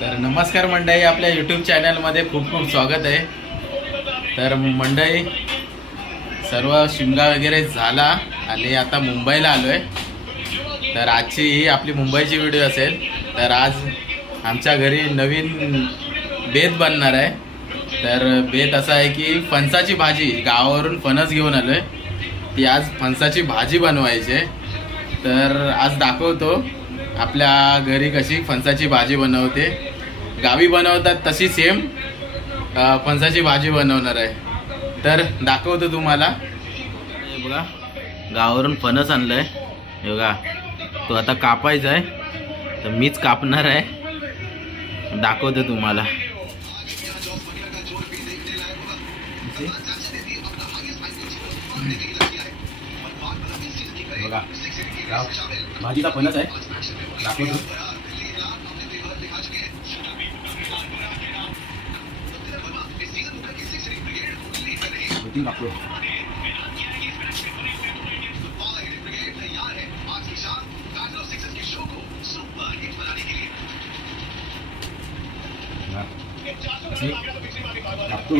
तर नमस्कार मंडळी आपल्या यूट्यूब चॅनलमध्ये खूप खूप स्वागत आहे. तर मंडळी सर्व शिमगा वगैरे झाला आणि आता मुंबईला आलो आहे तर आजची ही आपली मुंबईची व्हिडिओ असेल. तर आज आमच्या घरी नवीन बेत बनणार आहे. तर बेत असा आहे की फणसाची भाजी गावावरून फणस घेऊन आलो आहे ती आज फणसाची भाजी बनवायची आहे. तर आज दाखवतो. आपल्या घरी कशी फणसाची भाजी बनवते. गावी बनवतात तशी सेम फणसाची भाजी बनवणार आहे. तर दाखवतो तुम्हाला. बघा गावावरून फणस आणलंय. हे बघा तो आता कापायचा आहे. तर मीच कापणार आहे. दाखवतो तुम्हाला. बघा भाजीचा फणस आहे. दाखवतो किती कापलो हा. असे कापतो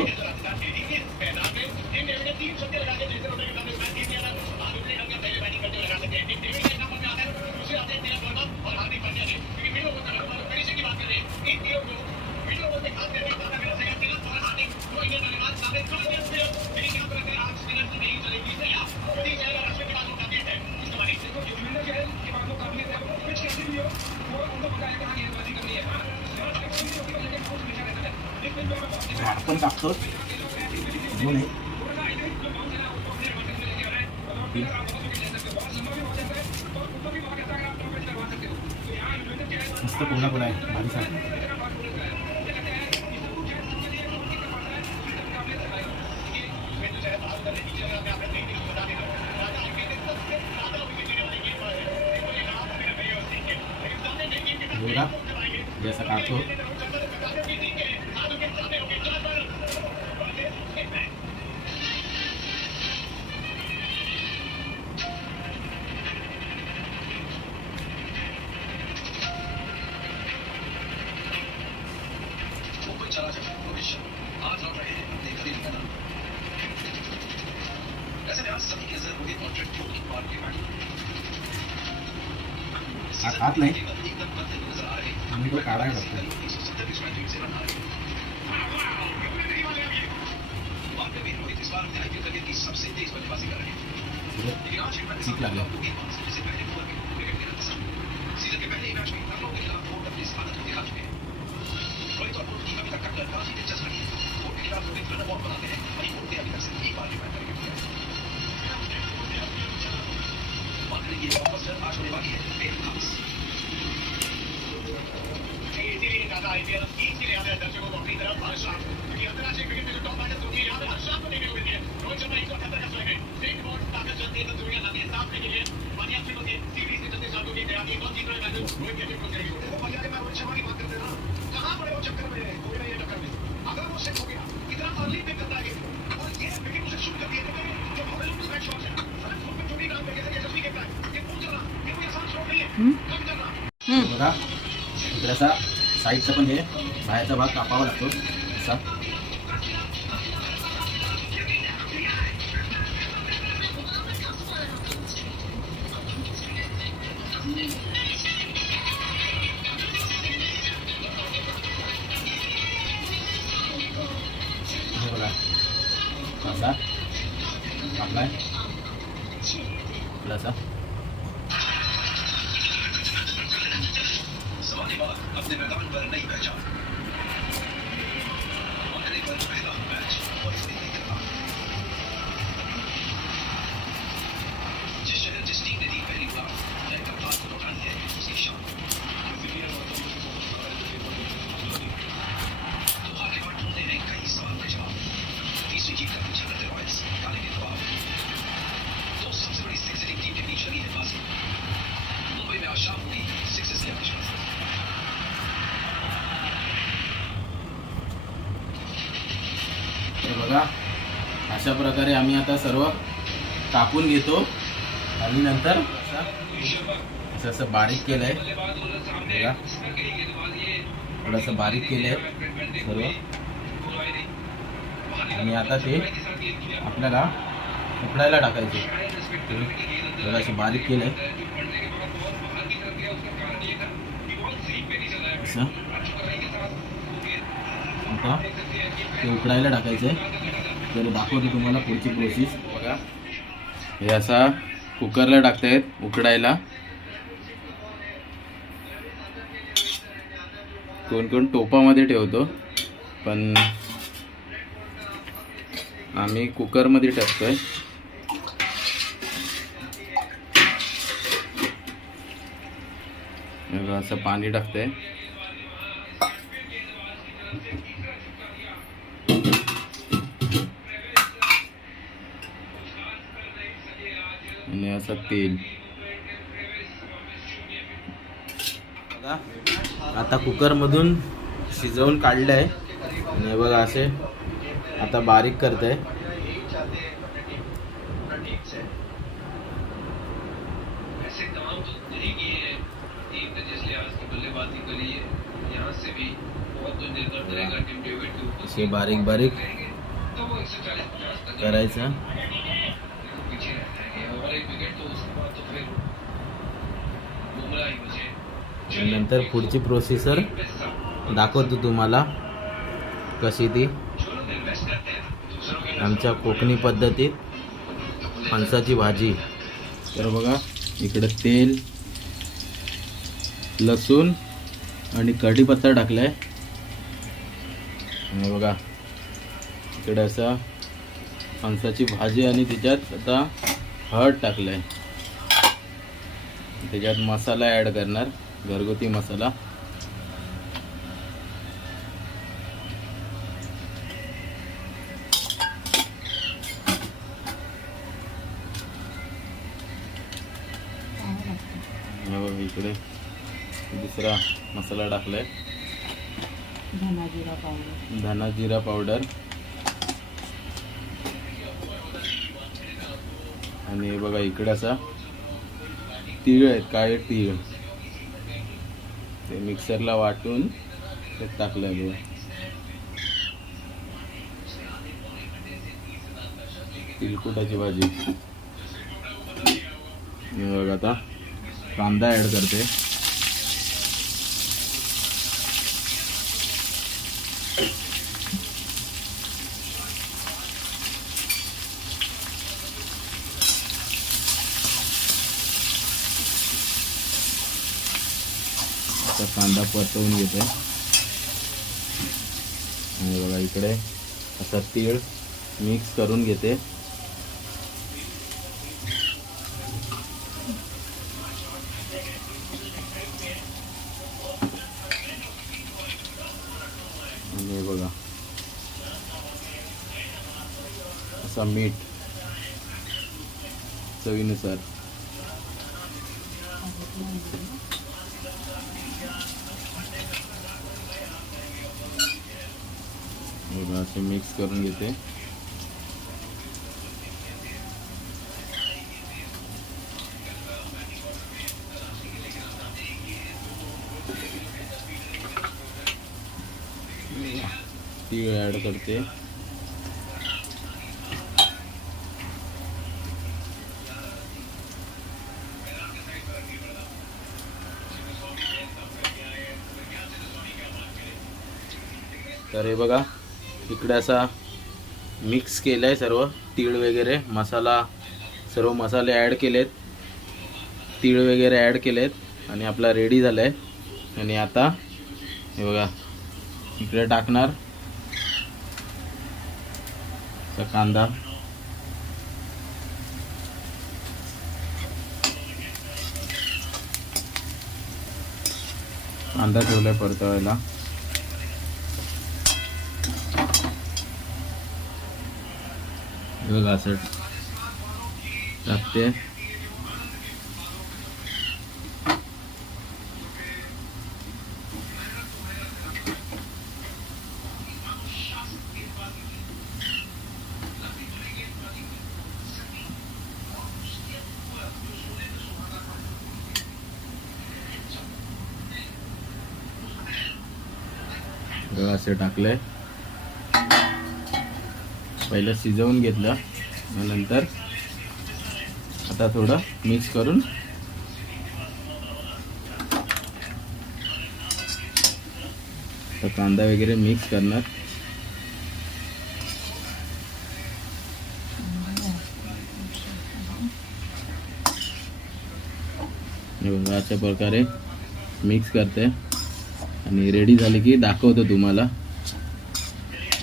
मस्त कोणा कोणा आहे भाजी सांग बघा जैसा काटतो हा खात नाही आम्ही तो काढायला लागतो चीक लागलं बघा. इकडे असा साईडचा पण हे बाहेरचा भाग कापावा लागतो. असा. हे बघा. असा. कापलाय of the November Labour Job. On the Labour Pilot Match, what is अशा प्रकारे आम्ही आता सर्व कापून घेतो. आणि नंतर असं असं बारीक केलंय. बघा. थोडंसं बारीक केलं आहे सर्व. आणि आता ते आपल्याला उकडायला टाकायचे. ते थोडंसं बारीक केलं आहे असं. आता ते उकडायला टाकायचं आहे तर दाखवतो तुम्हाला पुढची प्रोसेस बघा. हे असा कुकरला टाकतायत उकडायला. कोण कोण टोपामध्ये ठेवतो पण आम्ही कुकरमध्ये टाकतोय. असं पाणी टाकतंय. आणि तेल आता कुकरमधून शिजवून काढलं आहे आणि बघा असे आता बारीक करत आहे असे बारीक बारीक करायचं. पीछे रहता है और एक विकेट तो उसके बाद तो फिर बुमराह ही म्हणजे. बचे नंतर पुढची प्रोसेसर दाखवतो तुम्हाला कशी ती. आमच्या कोकणी पद्धतीत फणसाची भाजी. तर बघा इकडं तेल लसूण आणि कढीपत्ता टाकलाय. बघा इकडे असा फणसाची भाजी आणि त्याच्यात आता हळद टाकलाय. त्याच्यात मसाला ॲड करणार घरगुती मसाला. इकडे दुसरा मसाला टाकलाय. धना जिरा पावडर. धना जिरा पावडर. आणि बघा इकडे असा तीळ आहेत काळे तीळ. ते मिक्सरला वाटून ते टाकलं मी तिलकुटाची भाजी. बघा आता कांदा ॲड करते आता कांदा परतवून घेते आणि बघा इकडे असा तीळ मिक्स करून घेते. आणि बघा. असा मीठ चवीनुसार बघा असे मिक्स करून घेते. तीळ ॲड करते. तर हे बघा इकडे असा मिक्स केलं आहे सर्व तीळ वगैरे मसाला सर्व मसाले ॲड केलेत. तीळ वगैरे ॲड केलेत आणि आपला रेडी झाला आहे आणि आता हे बघा इकडे टाकणार. कांदा. कांदा ठेवलाय परतवायला. हे बघा असं टाकते. असं टाकले पहिलं शिजवून घेतलं. नंतर आता थोडं मिक्स करून तर कांदा वगैरे मिक्स करणार. बघा अशा प्रकारे मिक्स करते. आणि रेडी झाली की दाखवतो तुम्हाला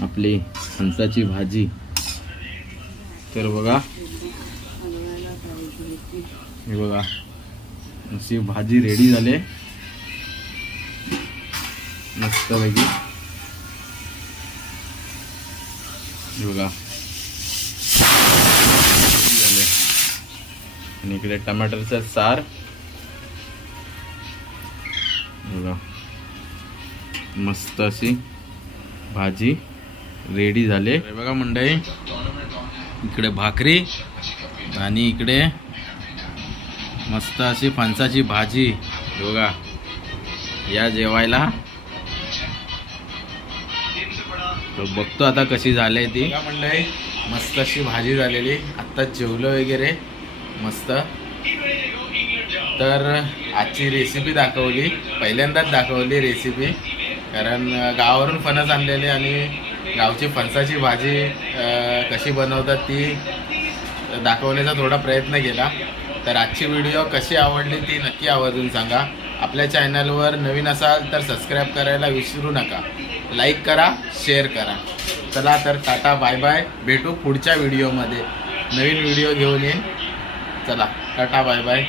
आपली फणसाची भाजी. तर बघा. हे बघा. अशी भाजी रेडी झाली मस्तपैकी. हे बघा. झाले आणि इकडे टमाटरचा सार. बघा. मस्त अशी भाजी. रेडी झाले. बघा मंडळी इकडे भाकरी आणि इकडे मस्त अशी फणसाची भाजी. बघा या जेवायला. बघतो आता कशी झाली ती. मंडळी मस्त अशी भाजी झालेली. आत्ता जेवलं वगैरे मस्त. तर आजची रेसिपी दाखवली. पहिल्यांदाच दाखवली रेसिपी कारण गावावरून फणस आणलेले आणि गावची फणसाची भाजी कशी बनवतात ती दाखवण्याचा थोडा प्रयत्न केला. तर आजची व्हिडिओ कशी आवडली ती नक्की आवर्जून सांगा. आपल्या चॅनलवर नवीन असाल तर सबस्क्राईब करायला विसरू नका. लाईक करा शेअर करा. चला तर टाटा बाय बाय. भेटू पुढच्या व्हिडिओमध्ये. नवीन व्हिडिओ घेऊन येईन. चला टाटा बाय बाय.